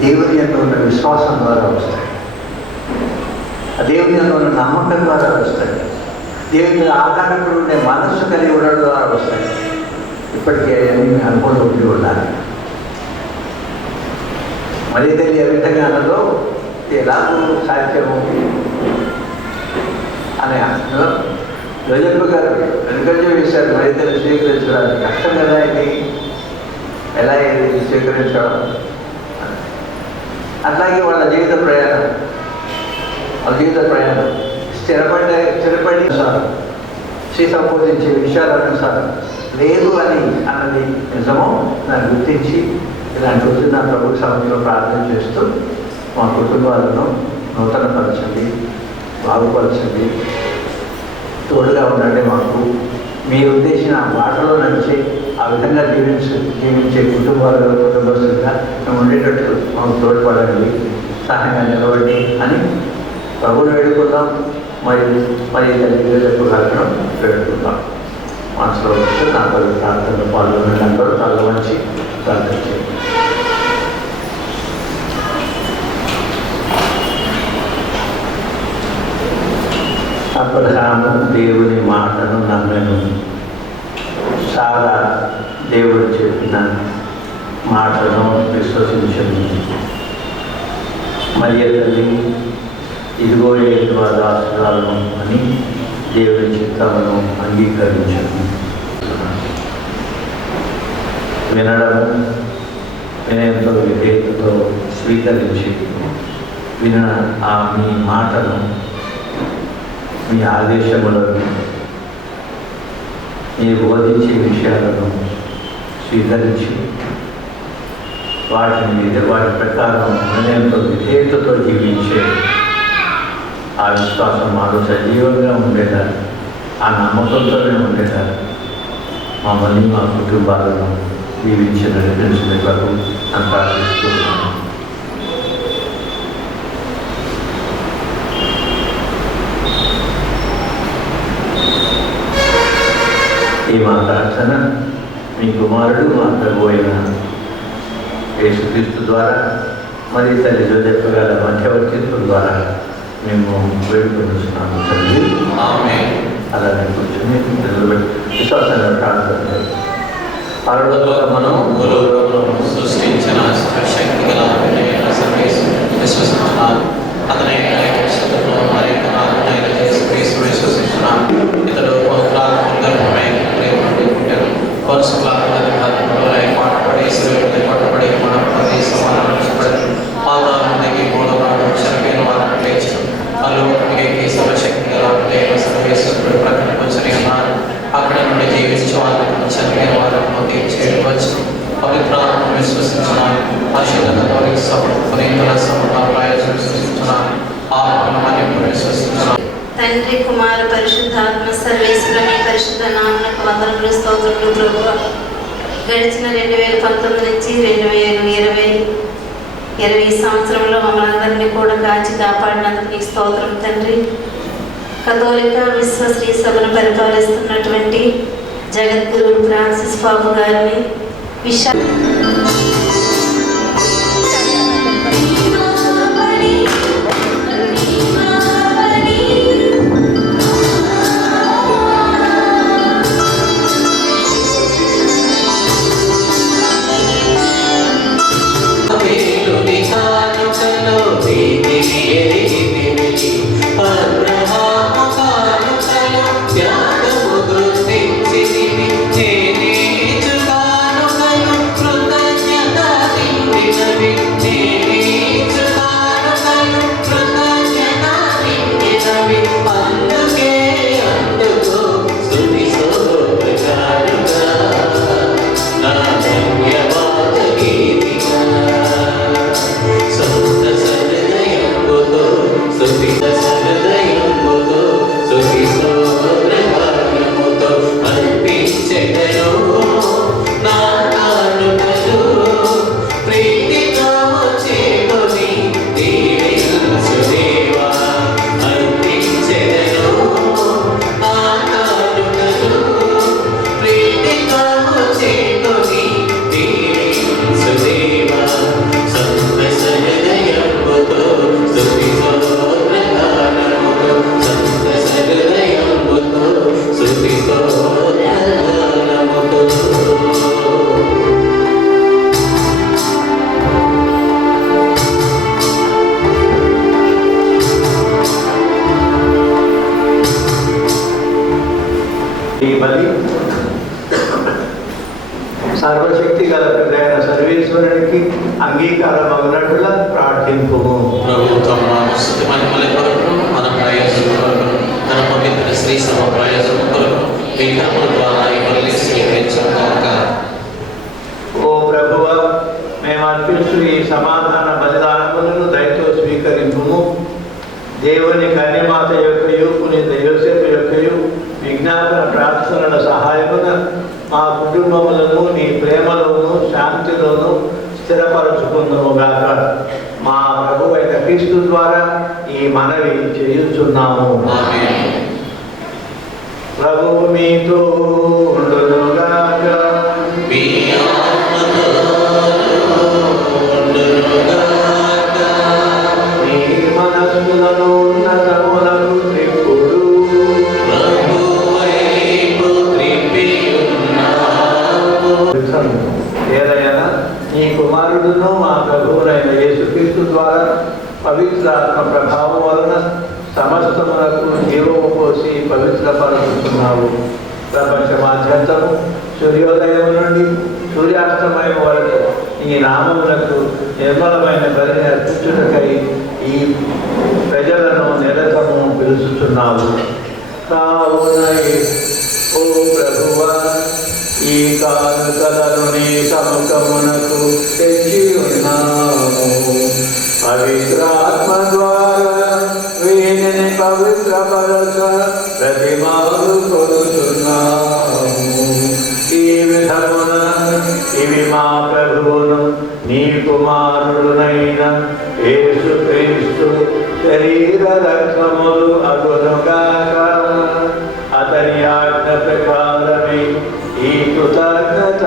దేవుని యందు ఉన్న విశ్వాసం ద్వారా వస్తాయి. ఆ దేవుని యందు ఉన్న నమ్మకం ద్వారా వస్తాయి. దేవుని మీద ఆధారపడి ఉండే మనస్సు కలిగి ఉండడం ద్వారా వస్తాయి. ఇప్పటికే అన్ని అనుభవం ఉండి ఉండాలి. మరీ తెలియ విధంగా అన్నదో ఎలాగూ సాధ్యము అనే యోజపు గారు వెనుకంజ వేశారు. మరీ తెలియ స్వీకరించడానికి కష్టం కదా, ఇది ఎలా ఇది స్వీకరించడం. అట్లాగే వాళ్ళ జీవిత ప్రయాణం స్థిరపడి సంబోధించే విషయాలనుసారం లేదు అని అన్నది నిజమో దాన్ని గుర్తించి ఇలాంటి రోజు నా ప్రభు సమయంలో ప్రార్థన చేస్తూ మా కుటుంబాలను నూతనపరచండి, బాగుపరచండి, తోడుగా ఉండండి. మాకు మీరు ఉద్దేశించిన బాటలో నడిచి ఆ విధంగా జీవించే కుటుంబస్తులుగా మేము ఉండేటట్టు మాకు తోడ్పడండి, సహాయంగా నిలబడి అని ప్రభుని వేడుకుందాం. మరి తల్లిదండ్రులకు కలగడం వేడుకుందాం. మనసులో వస్తే నా ప్రార్థనలో పాల్గొనే అందరూ తల వంచి ప్రార్థన చేయండి. అబ్రహాము దేవుని మాటను నమ్మెను, సారా దేవుడు చెప్పిన మాటను విశ్వసించను. మరియ తల్లి ఇదిగో ఏడువ దాసురాలను అని దేవుని చిత్తమును అంగీకరించను. వినడము, వినయంతో విధేయతతో స్వీకరించి విన మీ మాటను, మీ ఆదేశములను, మీరు బోధించే విషయాలను స్వీకరించి వాటి ప్రకారం వినయంతో విధేయతతో జీవించే ఆ విశ్వాసం మాలో సజీవంగా ఉండేదా, ఆ నమ్మకంతోనే ఉండేదా మమ్మల్ని, మా కుటుంబాలను దీవించిన నడిపించినట్లకు అంత ఆశిస్తున్నాను. ఈ మా ప్రార్థన మీ కుమారుడు మా ప్రభు అయిన యేసుక్రీస్తు ద్వారా మరి తల్లి జోజప్ప గారి మధ్యవర్తిత్వం ద్వారా మేము వేడుకొస్తున్నాము తల్లి. అలానే కూర్చొని విశ్వాసంగా ప్రార్థన పరలోక మనం సృష్టించిన శక్తి గల విశ్వసించున్నాను. అతనైన విశ్వసించున్నాను. ఇతడు పట్టుబడి మన పాదాలకి మూలవాడు చనిపోయిన వారిని లేచి అలోకి సర్వశక్తి గల సర్వేశ్వరుడు ప్రకటన వచ్చి ఉన్నారు. అక్కడ నుండి జీవించే వారిని చనిపోయిన వారిని తీర్చేయవచ్చు. పవిత్రాత్మను విశ్వసించున్నాను. పరిశుద్ధ విశ్వసించున్నాను. ఆత్మను మన్నింపు విశ్వసించున్నాను. తండ్రి కుమార పరిశుద్ధాత్మ సర్వేశ్వరుని పరిశుద్ధ నామమునకు వందనములు స్తోత్రములు ప్రభువా. గడిచిన 2019 నుంచి 2020 సంవత్సరంలో మమ్మల్ని అందరినీ కూడా కాచి కాపాడినందుకు నీకు స్తోత్రం తండ్రి. కథోలిక విశ్వశ్రీ సభను పరిపాలిస్తున్నటువంటి జగద్గురు ఫ్రాన్సిస్ బాబు గారిని సర్వశక్తి గల పిల్లైన సర్వేశ్వరునికి అంగీకారం అవునట్లుగా ప్రార్థింపు. ప్రభుత్వం మన ప్రయోజనం కొరకు తన పవిత్ర శ్రీ సభ ప్రయోజనం కొరకు విగ్రహముల ద్వారా ఇవన్నీ స్వీకరించాక. ఓ ప్రభువ, మేము అర్పిస్తూ ఈ సమాధాన బలిదానములను దయతో స్వీకరింపుము. దేవుని కన్యమాత యొక్కయు పునీత యోసేపు యొక్కయు విజ్ఞాపన ప్రార్థనల సహాయమున మా కుటుంబములను నీ ప్రేమలోను శాంతిలోను స్థిరపరచుకుందుముగాక. మా ప్రభు అయిన క్రీస్తు ద్వారా ఈ మనవి చేయుచున్నాము. ప్రభువు మీతో ఉండునుగాక. మీ మనస్సులను ఉన్నతములకు త్రిప్పుడు ఏదైనా నీ కుమారుడును మా ప్రభువునైన యేసుక్రీస్తు ద్వారా పవిత్రాత్మ ప్రభావం వలన సమస్తమునకు జీవము పోసి పవిత్రపరుచుతున్నావు. ప్రపంచమాద్యంతము సూర్యోదయం నుండి సూర్యాస్తమయం వరకు ఈ నామములకు నిర్మలమైన బలిని అర్పించుటకై ఈ ప్రజలను నిరతము పిలుస్తున్నావు. కావున ఓ ప్రభువా, ఈ కానుకలను నీ సముఖమునకు తెచ్చి ఉన్నాము. పవిత్రాత్మ ద్వారా వీరిని పవిత్రపరచ ప్రతిమాలు కొడుతున్నాము. ఈ విధమున ఇవి మా ప్రభువును నీ కుమారుడునైన యేసుక్రీస్తు శరీర రక్తములు అగునుగాక. అతని ఆజ్ఞ ప్రకారమే ఈ కృతజ్ఞత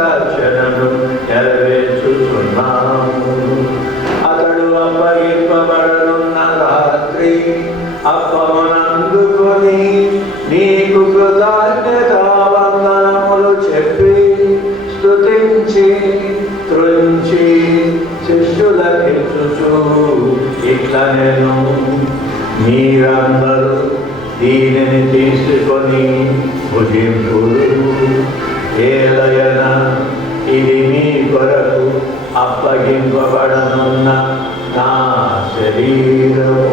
రక్షణను నెరవేర్చుచున్నాము. అతడు అప్పగింపబడనున్న రాత్రి అప్పమునందుకొని నీకు కృతజ్ఞతావందనములు చెప్పి స్తుతించి త్రుంచి శిష్యులకిచ్చుచు ఇట్లనెను, మీరందరూ దీనిని తీసుకొని భుజింపుడు. ఏలయనా ఇది మీ కొరకు అప్పగింపబడనున్న నా శరీరము.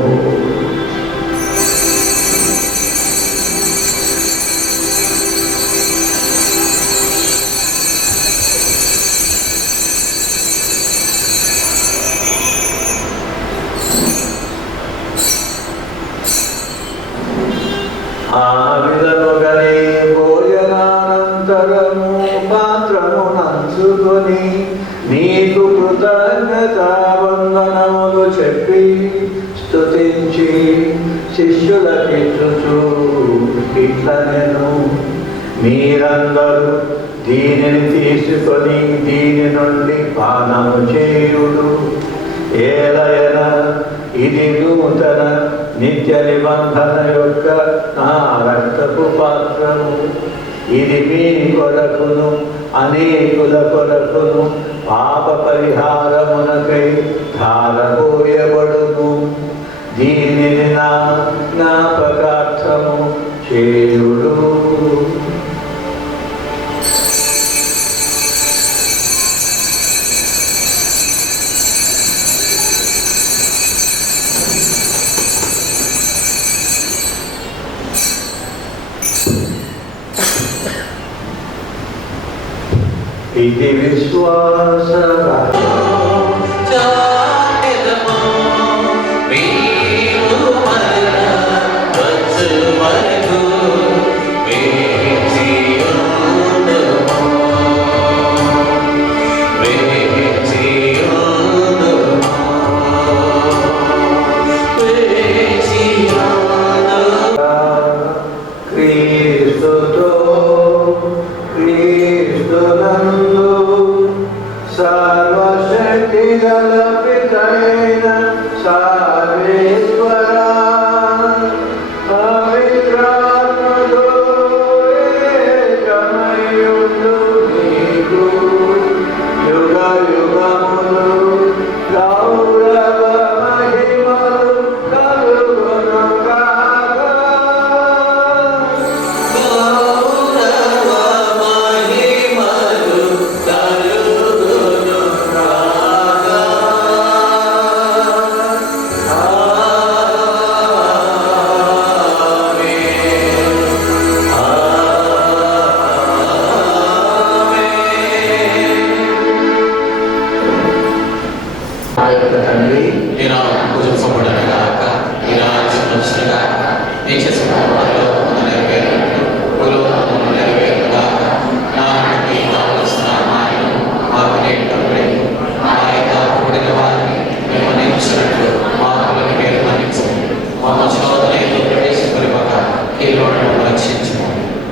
ఆ విధముగానే భోజనానంతరము పాత్రమునంచుకొని నీకు కృతజ్ఞతావందనములు చెప్పి స్తుతించి శిష్యులకిచ్చుచు ఇట్లనెను, మీరందరూ దీనిని తీసుకొని దీని నుండి పానము చేయుడు. ఏలయనా ఇది నూతన నిత్య నిబంధన యొక్క నా రక్తపు పాత్రము. ఇది మీ కొరకును అనేకుల కొరకును పాప పరిహారమునకై ధారపోయబడును. దీనిని నా జ్ఞాపకార్థము చేయుడు. ఇది విశ్వాస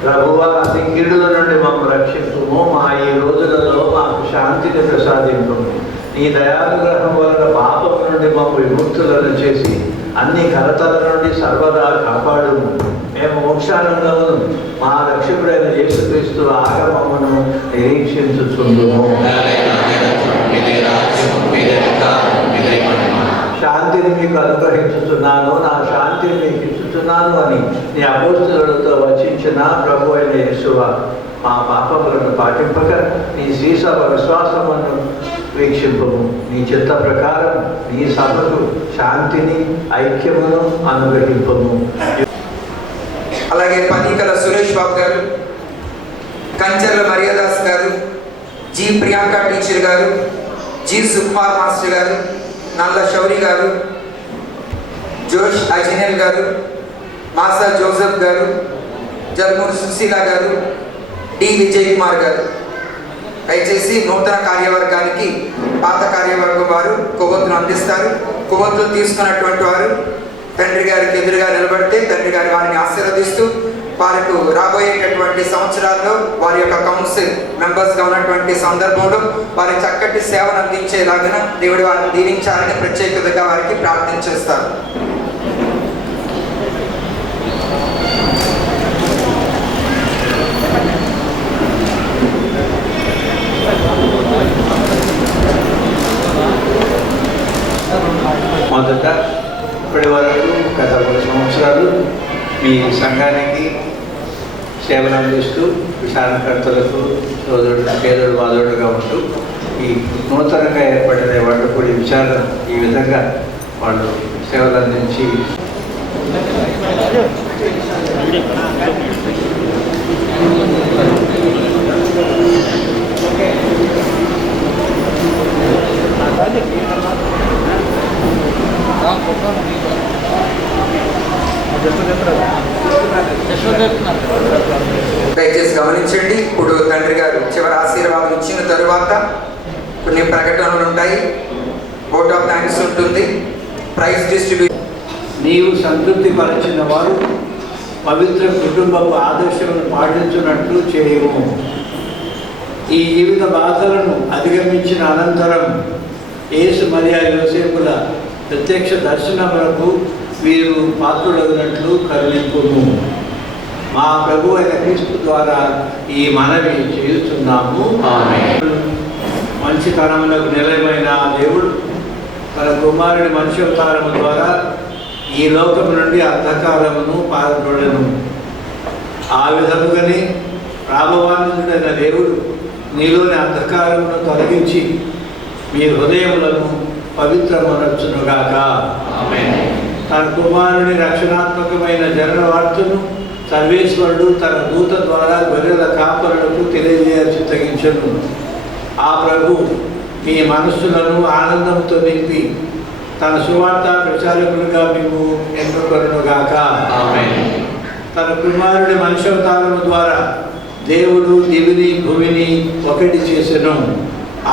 ప్రభువా, సింగిడుల నుండి మాకు రక్షించుము. మా ఈ రోజులలో మాకు శాంతిని ప్రసాదించుము. నీ దయానుగ్రహం వలన పాపం నుండి మాకు విముక్తులను చేసి అన్ని కలతల నుండి సర్వదా కాపాడుము. మేము మోక్షానందమును మా రక్షకుడైన యేసుక్రీస్తు ఆగమమును నిరీక్షించుచుందుము. శాంతిని మీకు అనుగ్రహించుతున్నాను, నా శాంతిని మీకు ఇచ్చుతున్నాను అని నీ అపోస్తలులతో వచించిన ప్రభు అయిన యేసువా, మా పాపములను పాటింపక నీ శ్రీసభ విశ్వాసమును వీక్షింపము. నీ చిత్త ప్రకారం నీ సభకు శాంతిని ఐక్యమును అనుగ్రహింపము. అలాగే పనీకల సురేష్ బాబు గారు, కంచర్ల మరియదాస్ గారు, జి ప్రియాంక టీచర్ గారు, జి సుకుమార్ మాస్టర్ గారు, నల్ల శౌరి గారు, జోష్ అజినల్ గారు, మాసా జోసెఫ్ గారు, జల్మూరు సుశీల గారు, డి విజయ్ కుమార్ గారు. దయచేసి నూతన కార్యవర్గానికి పాత కార్యవర్గం వారు కొవ్వొత్తును అందిస్తారు. కొవ్వొత్తులు తీసుకున్నటువంటి వారు తండ్రి గారికి ఎదురుగా నిలబడితే తండ్రి గారి వారిని ఆశీర్వదిస్తూ వారికి రాబోయేటటువంటి సంవత్సరాల్లో వారి యొక్క కౌన్సిల్ మెంబర్స్గా ఉన్నటువంటి సందర్భంలో వారి చక్కటి సేవను అందించేలాగా దేవుడు వారిని దీవించాలని ప్రత్యేకతగా వారికి ప్రార్థన చేస్తారు. మొదట ఇప్పటి వరకు గత 10 సంవత్సరాలు మీ సంఘానికి సేవలు అందిస్తూ విచారణకర్తలకు సోదరుడు పేదోడు వాదోడుగా ఉంటూ ఈ నూతనంగా ఏర్పడిన వంటపూడి విచారణ ఈ విధంగా వాళ్ళు సేవలు అందించి దయచేసి గమనించండి. ఇప్పుడు తండ్రి గారు చివరి ఆశీర్వాదం ఇచ్చిన తరువాత కొన్ని ప్రకటనలు ఉంటాయి, ఓట్ ఆఫ్ థ్యాంక్స్ ఉంటుంది, ప్రైజ్ డిస్ట్రిబ్యూషన్. నీవు సంతృప్తి పరిచిన వారు పవిత్ర కుటుంబపు ఆదర్శములను పాటించున్నట్లు చేయము. ఈ జీవిత బాధలను అధిగమించిన అనంతరం యేసు మరియా యోసేపుల ప్రత్యక్ష దర్శనములకు వీరు పాత్రులగినట్లు కరుణింపును. మా ప్రభు అయిన క్రీస్తు ద్వారా ఈ మనవి చేస్తున్నాము. మంచితనములకు నిలయమైన దేవుడు తన కుమారుని మనుష్యావతారము ద్వారా ఈ లోకము నుండి అంధకారమును పారద్రోడెను. ఆ విధముగానే ప్రాభవాన్వితుడైన దేవుడు నీలోని అంధకారమును తొలగించి మీ హృదయములను పవిత్రమనర్చునుగాక. తన కుమారుని రక్షణాత్మకమైన జనన వార్తను సర్వేశ్వరుడు తన దూత ద్వారా గొర్రెల కాపరులకు తెలియజేయించను. ఆ ప్రభు మీ మనస్సులను ఆనందంతో నింపి తన సువార్త ప్రచారకులుగా మేము ఎన్నుకొనుగాక. తన కుమారుడి మనుష్యావతారము ద్వారా దేవుడు దివిని భూమిని ఒకటి చేసెను.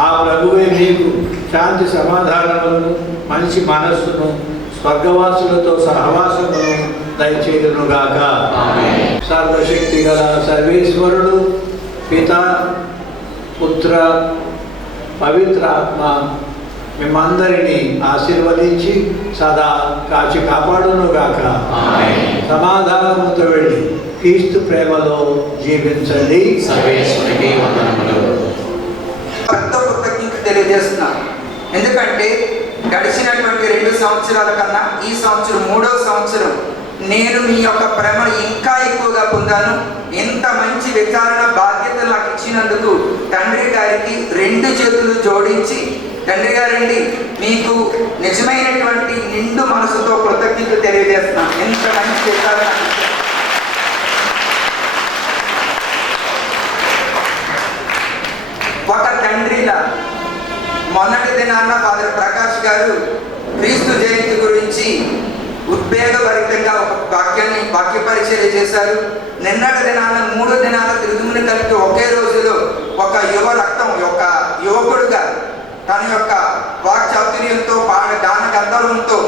ఆ ప్రభువే మీకు శాంతి సమాధానములను మంచి మనస్సును స్వర్గవాసులతో సహవాసమును దయచేయునుగాక. సర్వశక్తి గల సర్వేశ్వరుడు పిత పుత్ర పవిత్ర ఆత్మ మిమ్మందరినీ ఆశీర్వదించి సదా కాచి కాపాడునుగాక. సమాధానముతో వెళ్ళి క్రీస్తు ప్రేమలో జీవించండి. సర్వేశ్వరునికి వందనములు. కృతజ్ఞత తెలియజేస్తున్నాను. ఎందుకంటే గడిచినటువంటి 2 సంవత్సరాల కన్నా ఈ సంవత్సరం 3వ సంవత్సరం నేను మీ యొక్క ప్రేమను ఇంకా ఎక్కువగా పొందాను. ఇంత మంచి విచారణ బాధ్యతలు నాకు ఇచ్చినందుకు తండ్రి గారికి 2 చేతులు జోడించి, తండ్రి గారండి మీకు నిజమైనటువంటి నిండు మనసుతో కృతజ్ఞత తెలియజేస్తున్నాను. ఎంత మంచి విచారణ. ఒక తండ్రిలా మొన్నటి దినాన్న ఫాదర్ ప్రకాష్ గారు క్రీస్తు జయంతి గురించి ఉద్వేగభరితంగా ఒక వాక్య పరిచర్య చేశారు. నిన్నటి దినాన 3 దినాల తిరుగుముని కలిపి ఒకే రోజులో ఒక ఒక యువకుడుగా తన యొక్క వాక్చాతుర్యంతో గాన గంధర్వంతో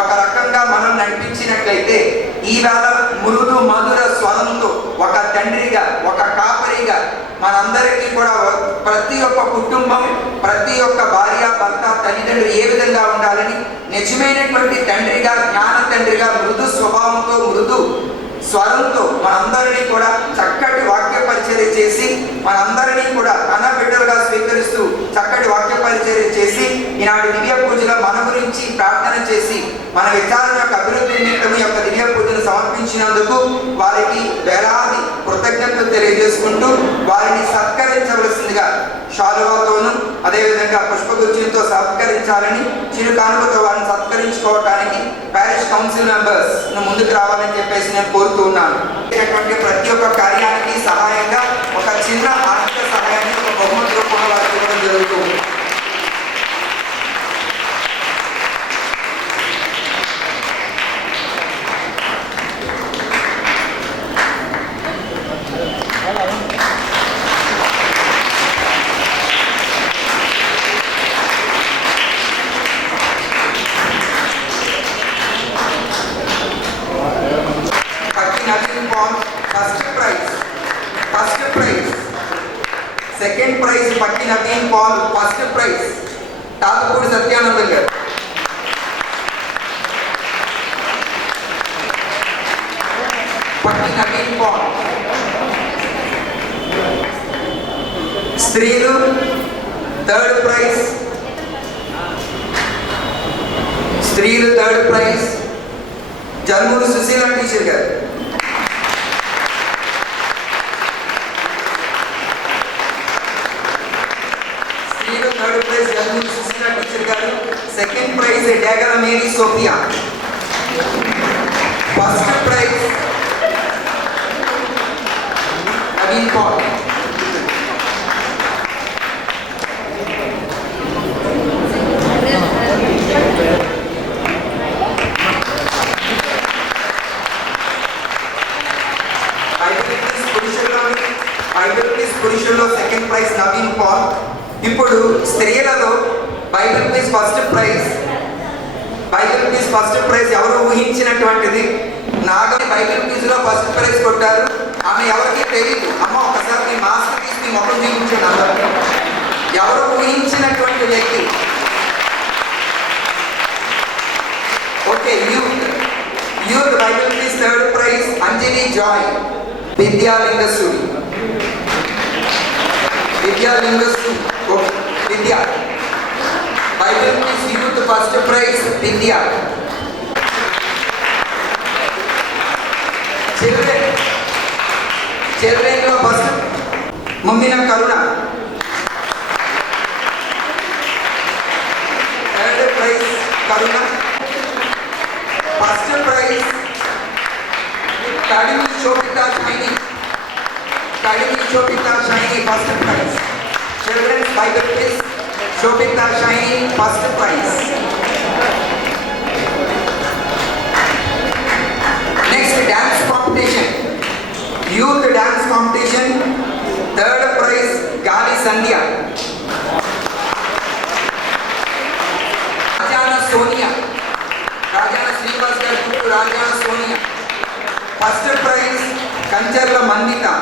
ఒక రకంగా మనం నడిపించినట్లయితే ఈవేళ మృదు మధుర స్వరంతో ఒక తండ్రిగా ఒక కాపరిగా మనందరికీ కూడా ప్రతి ఒక్క కుటుంబం ప్రతి ఒక్క భార్య భర్త తల్లిదండ్రులు ఏ విధంగా ఉండాలని నిజమైనటువంటి తండ్రిగా జ్ఞాన తండ్రిగా మృదు స్వభావంతో మృదు స్వరంతో మనందరినీ కూడా చక్కటి వాక్య పరిచర్య చేసి మనందరినీ కూడా తన బిడ్డలుగా స్వీకరిస్తూ చక్కటి వాక్య పరిచర్య చేసి ఈనాటి దివ్య పూజలో మన గురించి ప్రార్థన చేసి మన విచారణ యొక్క అభివృద్ధి నిమిత్తం యొక్క దివ్య పూజను సమర్పించినందుకు వారికి వేలాది కృతజ్ఞతలు తెలియజేసుకుంటూ వారిని సత్కరించవలసిందిగా శాలువాతోను అదేవిధంగా పుష్పగుచ్ఛంతో సత్కరించాలని చిరు కానుకతో వారిని సత్కరించుకోవటానికి ప్యారిష్ కౌన్సిల్ మెంబర్స్ ముందుకు రావాలని చెప్పేసి నేను కోరుతూ ఉన్నాను. ప్రతి ఒక్క కార్యానికి సహాయంగా ఒక చిన్న ఆర్థిక సహాయాన్ని ఒక బహుమతి రూపంలో వారికి ఇవ్వడం జరుగుతుంది. Second prize Pakki Naveen Paul, first prize Tatapudi Satyanandam గారు. పక్కి నవీన్ పాల్. స్త్రీలు థర్డ్ ప్రైజ్, స్త్రీలు third prize Janmuru Sushila teacher గారు. స్త్రీలు third prize Janmuru Sushila teacher గారు. Second prize Degala Mary Sophia. First prize Naveen Paul. పురుషుల్లో సెకండ్ ప్రైజ్ నవీన్ పాల్. ఇప్పుడు స్త్రీలలో Bible quiz first prize, Bible quiz first prize ఎవరు ఊహించినటువంటిది. నాగని బైబిల్ క్విజ్ లో ఫస్ట్ ప్రైజ్ కొట్టారు. ఆమె ఎవరికి తెలియదు. అమ్మ ఒకసారి మీ మాస్క్ తీసి మీ ముఖం చూపించండి అందరూ. ఎవరు ఊహించినటువంటి వ్యక్తి. Okay, youth Bible quiz third prize Anjali Joy, Vidyalingasuri. Vidya Bible quiz youth first prize Vidya. Children లో first Mummina Karuna. Third prize Karuna. First prize Kadimi Shobhita Shaini. Kadimi Shobhita Shaini first prize. Children's Bible Quiz, Shobita Shiny, first prize. Next, dance competition. Youth dance competition, third prize, Gali Sandhya. Rajana Sonia. Rajana Srivas Garu, Rajana Sonia. First prize, Kancharla Mandita.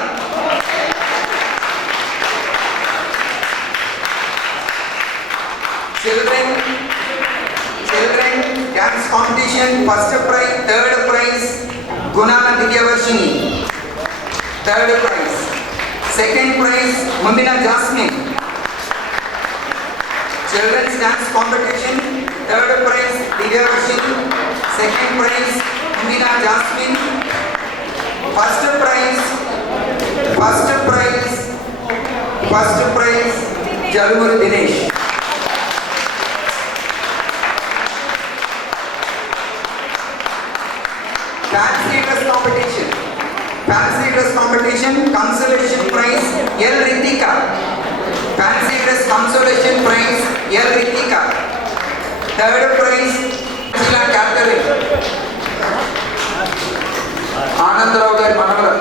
Children dance competition, first prize, third prize, Gunana Divyavarshini, third prize. Second prize, Mumina Jasmine. Children's dance competition, third prize, Divyavarshini. Second prize, Mumina Jasmine. First prize, Jalmur Dinesh. Fancy dress competition, consolation prize, L. Ritika. Fancy dress consolation prize, L. Ritika. Third prize, Angela Catherine. Anandarao garu Manavara.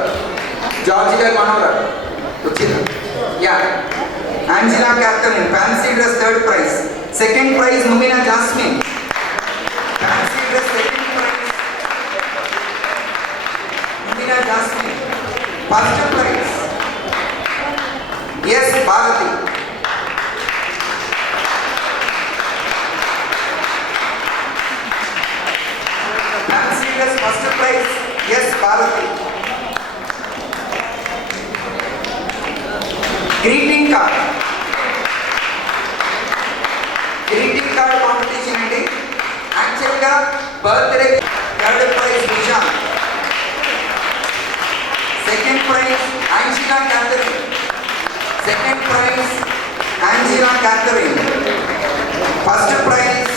George garu Manavara. Yeah. Angela Catherine, fancy dress third prize. Second prize, Mumina Jasmine. Fancy dress second prize, Mumina Jasmine. First prize, yes, Bharati. Fancy dress first prize, yes, Bharati. Greeting card. Greeting card competition ante actual ga birthday third prize Vishan. Second prize Angela Catherine. Second prize Angela Catherine. First prize,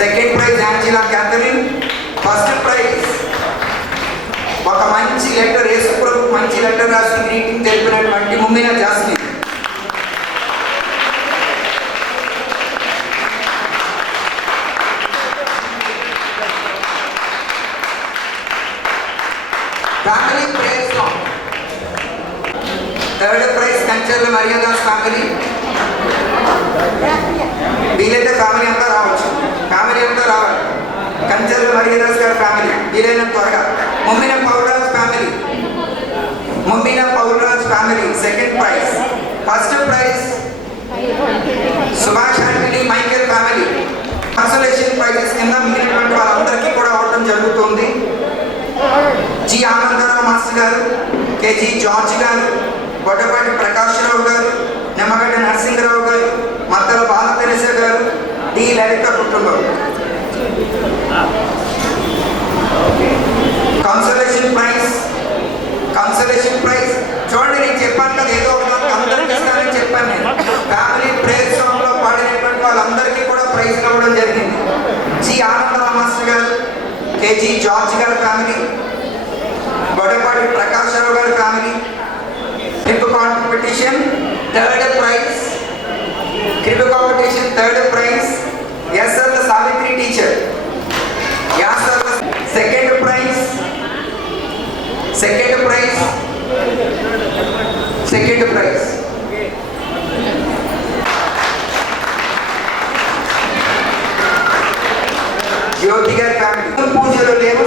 second prize Angela Catherine. First prize ఒక మంచి letter, యేసుప్రభు మంచి letter రాసి greeting తెలిపినటువంటి Mummina Jasmine. Family prayer song. Third prize Kancharla Mariyadas family. వీలైతే family అంతా రావచ్చు, family అంతా రావాలి. కంచర్ల మరియాదాస్ గారి ఫ్యామిలీ వీలైనంత త్వరగా. ముమ్మిన పౌరాజ్ family. Mumina Paulraj family, second prize. First prize, Subhash Antony Michael family. Consolation prizes కింద మిగిలినటువంటి వాళ్ళందరికీ కూడా అవడం జరుగుతుంది. జి ఆనందరావు మాస్టర్ గారు, కేజీ జార్జ్ గారు, బొడ్డపాటి ప్రకాశ్రావు గారు, నిమ్మగడ్డ నరసింహరావు గారు, మద్దల బాల తెరేసా గారు, డి లలిత కుటుంబం. కన్సోలేషన్ ప్రైజ్ చూడండి, నేను చెప్పాను కదా ఏదో ఒకటి అందరికి ఇస్తానని చెప్పాను. నేను ఫ్యామిలీ ప్రేయర్ సాంగ్ లో పాడినటువంటి వాళ్ళందరికీ కూడా ప్రైజ్ ఇవ్వడం జరిగింది. జి ఆనందరావు మాస్టర్ గారు, కేజీ జార్జ్ గారి ఫ్యామిలీ, బొడపాటి ప్రకాశ్రావు గారి family. Crib competition third prize SL Savitri teacher. Second prize Jyothi గారి ఫ్యామిలీ. పూజలు లేవు,